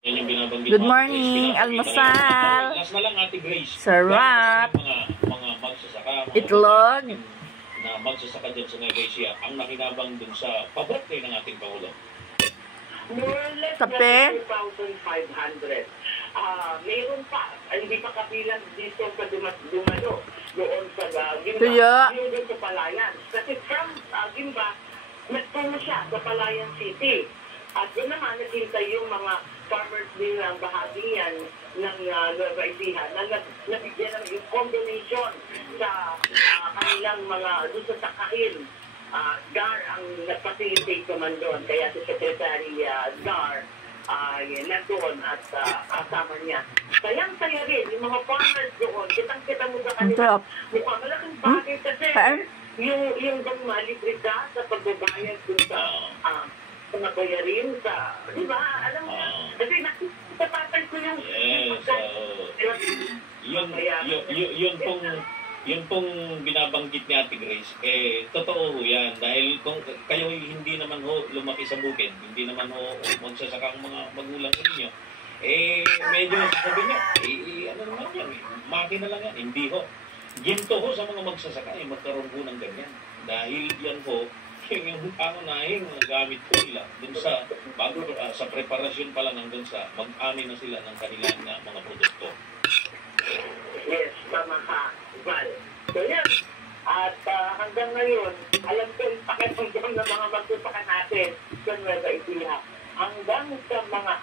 Good morning, almusal. Sarap. Itlog. Na magsasaka dyan sa Nueva Ecija ang nakinabang dun sa pa-birthday ng ating Pangulo. Kape. 2,500. Mayroon pa, hindi pa kapilang dito sa Dumalo, doon sa Gimba, doon sa Palayan. Kasi from Gimba, nagtungo siya sa Palayan City. At doon naman nakita yung mga farmers din ng bahagi yan ng Nueva Ecija na nabigyan ng yung combination sa kanilang mga doon sa sakahin. Gar ang nag-facilitate naman doon. Kaya si Secretary Gar nandun at kasama niya. Sayang-saya rin yung mga farmers doon. Kitang-kita mo sa kanila. Mukha malaking bagay kasi yung bang malibre ka sa pagbabayad doon sa nabayarin sa, di ba? Alam mo, kasi nakikipatay ko yung yun pong binabanggit ni Ate Grace, totoo ho yan. Dahil kung kayo hindi naman ho lumaki sa bukid, hindi naman ho magsasaka ang mga magulang ko ninyo, medyo sabi niya, ano naman yan, makina lang yan. Hindi ho. Ginto ho sa mga magsasaka, magkaroon ho ng ganyan. Dahil yan ho, yung pangunahing nagamit ko nila dun sa bago sa preparasyon pa lang hanggang sa mag-amin na sila ng kanilang mga produkto. Yes, tama ka, Val. So yan, at hanggang ngayon, alam ko yung pakitang ng mga magsasaka natin sa Nueva Ecija hanggang sa mga